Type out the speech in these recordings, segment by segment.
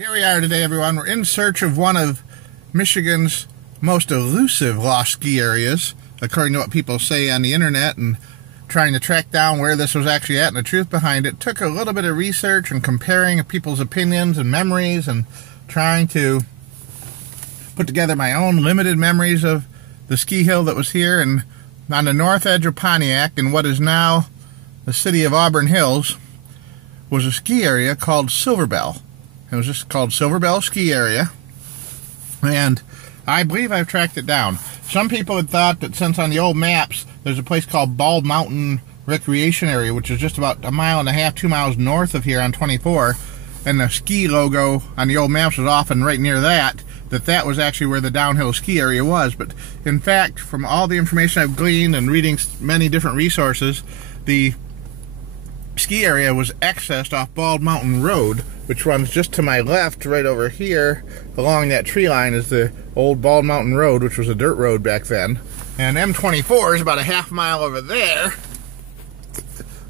Here we are today, everyone. We're in search of one of Michigan's most elusive lost ski areas, according to what people say on the internet, and trying to track down where this was actually at and the truth behind it. Took a little bit of research and comparing people's opinions and memories and trying to put together my own limited memories of the ski hill that was here and on the north edge of Pontiac in what is now the city of Auburn Hills was a ski area called Silverbell. It was just called Silverbell Ski Area, and I believe I've tracked it down. Some people had thought that since on the old maps there's a place called Bald Mountain Recreation Area, which is just about 1.5 miles, 2 miles north of here on 24, and the ski logo on the old maps was often right near that, that was actually where the downhill ski area was. But in fact, from all the information I've gleaned and reading many different resources, the ski area was accessed off Bald Mountain Road, which runs just to my left right over here. Along that tree line is the old Bald Mountain Road, which was a dirt road back then. And M24 is about 1/2 mile over there,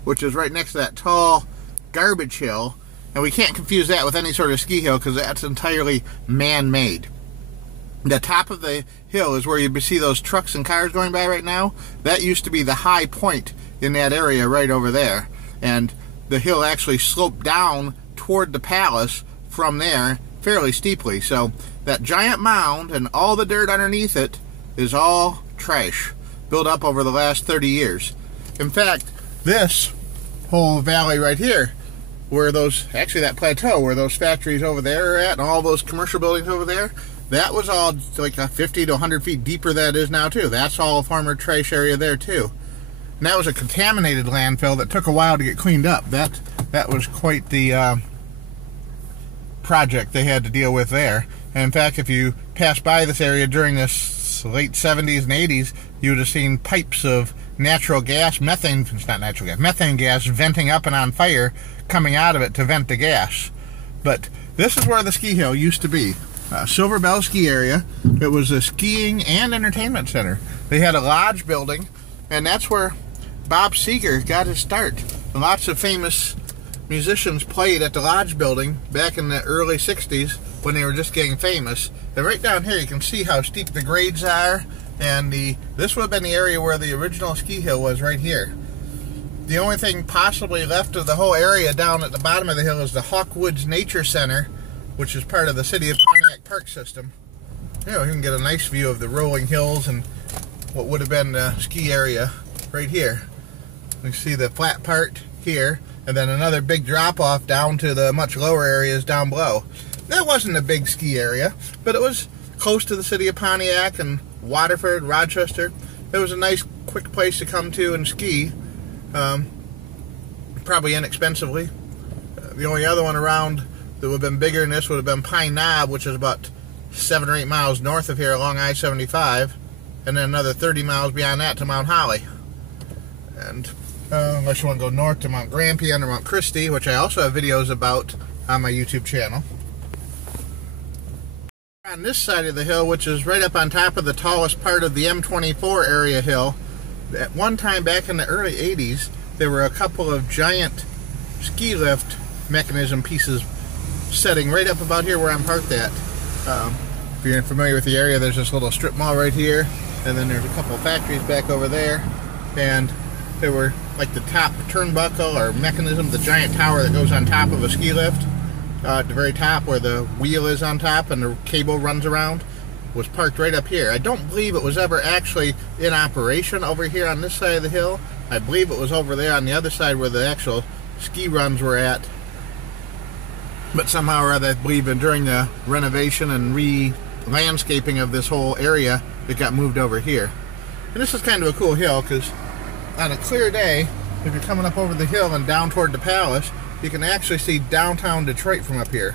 which is right next to that tall garbage hill. And we can't confuse that with any sort of ski hill because that's entirely man-made. The top of the hill is where you see those trucks and cars going by right now. That used to be the high point in that area right over there. And the hill actually sloped down toward the palace from there fairly steeply. So that giant mound and all the dirt underneath it is all trash built up over the last 30 years. In fact, this whole valley right here, where those, actually that plateau where those factories over there are at and all those commercial buildings over there, that was all like 50 to 100 feet deeper than it is now too. That's all a former trash area there too. And that was a contaminated landfill that took a while to get cleaned up. That was quite the project they had to deal with there. And in fact, if you pass by this area during this late 70s and 80s, you would have seen pipes of natural gas, methane, it's not natural gas, methane gas venting up and on fire coming out of it to vent the gas. But this is where the ski hill used to be. Silverbell Ski Area. It was a skiing and entertainment center. They had a lodge building, and that's where Bob Seger got his start. And lots of famous musicians played at the lodge building back in the early 60s when they were just getting famous. And right down here you can see how steep the grades are, and this would have been the area where the original ski hill was right here. The only thing possibly left of the whole area down at the bottom of the hill is the Hawkwoods Nature Center, which is part of the City of Pontiac Park System. You know, you can get a nice view of the rolling hills and what would have been the ski area right here. You can see the flat part here, and then another big drop-off down to the much lower areas down below. That wasn't a big ski area, but it was close to the city of Pontiac and Waterford, Rochester. It was a nice, quick place to come to and ski, probably inexpensively. The only other one around that would have been bigger than this would have been Pine Knob, which is about 7 or 8 miles north of here along I-75, and then another 30 miles beyond that to Mount Holly. And unless you want to go north to Mount Grampian or Mount Christie, which I also have videos about on my YouTube channel. On this side of the hill, which is right up on top of the tallest part of the M24 area hill, at one time back in the early 80s, there were a couple of giant ski lift mechanism pieces setting right up about here where I'm parked at. If you're familiar with the area, there's this little strip mall right here, and then there's a couple of factories back over there, and there were like the top turnbuckle or mechanism, the giant tower that goes on top of a ski lift, at the very top where the wheel is on top and the cable runs around, was parked right up here. I don't believe it was ever actually in operation over here on this side of the hill. I believe it was over there on the other side where the actual ski runs were at. But somehow or other, I believe during the renovation and re-landscaping of this whole area, it got moved over here. And this is kind of a cool hill because on a clear day, if you're coming up over the hill and down toward the palace, you can actually see downtown Detroit from up here.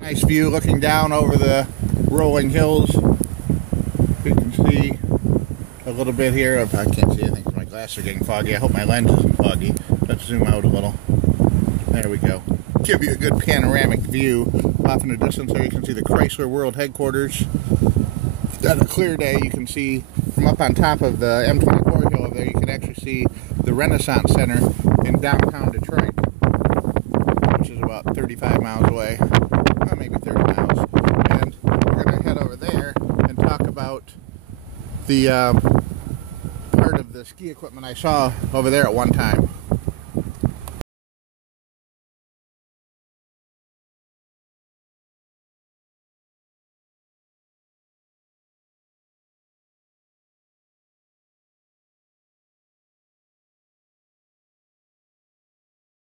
Nice view looking down over the rolling hills. You can see a little bit here. I can't see anything because my glasses are getting foggy. I hope my lens isn't foggy. Let's zoom out a little. There we go. Give you a good panoramic view. Off in the distance there you can see the Chrysler World Headquarters. on a clear day, you can see from up on top of the M24 hill over there, you can actually see the Renaissance Center in downtown Detroit, which is about 35 miles away, maybe 30 miles. And we're going to head over there and talk about the part of the ski equipment I saw over there at one time.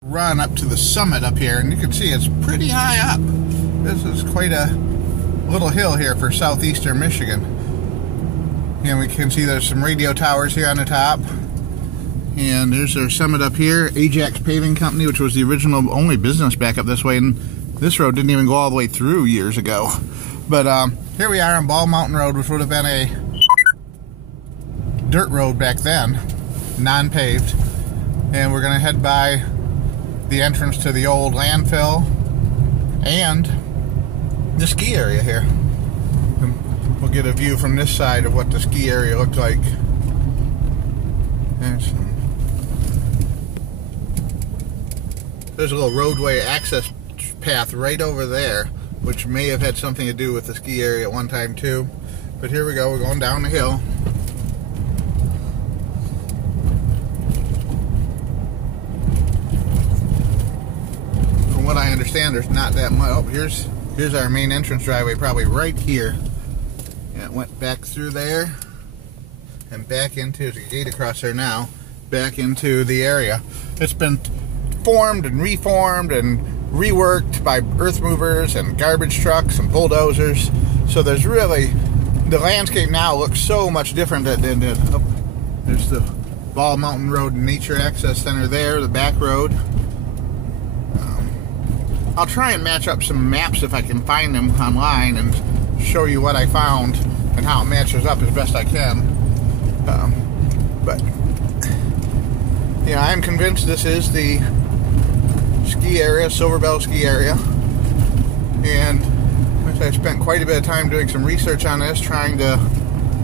Run up to the summit up here, and you can see it's pretty high up. This is quite a little hill here for southeastern Michigan. And we can see there's some radio towers here on the top. And there's our summit up here, Ajax Paving Company, which was the original only business back up this way, and this road didn't even go all the way through years ago. But here we are on Ball Mountain Road, which would have been a dirt road back then, non-paved. And we're gonna head by the entrance to the old landfill and the ski area here. And we'll get a view from this side of what the ski area looked like. There's a little roadway access path right over there, which may have had something to do with the ski area at one time too. But here we go, we're going down the hill. What I understand, there's not that much. Oh, here's our main entrance driveway, probably right here. Yeah, it went back through there and back into, there's a gate across there now, back into the area. It's been formed and reformed and reworked by earth movers and garbage trucks and bulldozers. So there's really, the landscape now looks so much different than it did. Oh, there's the Ball Mountain Road Nature Access Center there, the back road. I'll try and match up some maps if I can find them online and show you what I found and how it matches up as best I can. But yeah, I'm convinced this is the ski area, Silverbell ski area. And I spent quite a bit of time doing some research on this, trying to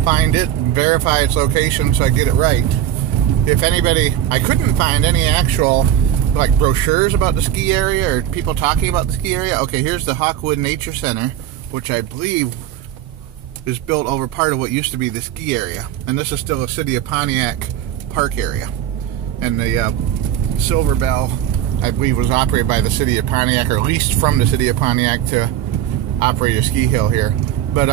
find it and verify its location so I get it right. If anybody, I couldn't find any actual like brochures about the ski area or people talking about the ski area. Okay, here's the Hawkwood Nature Center, which I believe is built over part of what used to be the ski area. And this is still a City of Pontiac park area. And the Silverbell, I believe, was operated by the City of Pontiac, or leased from the City of Pontiac to operate a ski hill here. But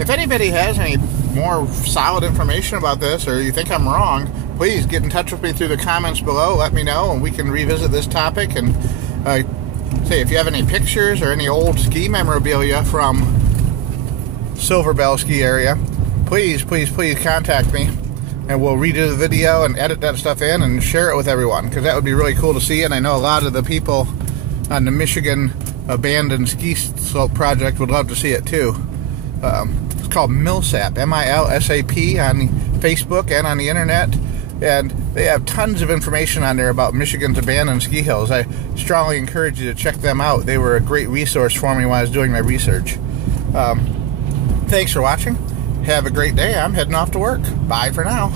if anybody has any more solid information about this, or you think I'm wrong, please get in touch with me through the comments below. Let me know, and we can revisit this topic. And say, if you have any pictures or any old ski memorabilia from Silverbell ski area, please contact me, and we'll redo the video and edit that stuff in and share it with everyone, because that would be really cool to see. And I know a lot of the people on the Michigan Abandoned Ski Slope Project would love to see it too. It's called MILSAP, M-I-L-S-A-P, on Facebook and on the internet. And they have tons of information on there about Michigan's abandoned ski hills. I strongly encourage you to check them out. They were a great resource for me while I was doing my research. Thanks for watching. Have a great day. I'm heading off to work. Bye for now.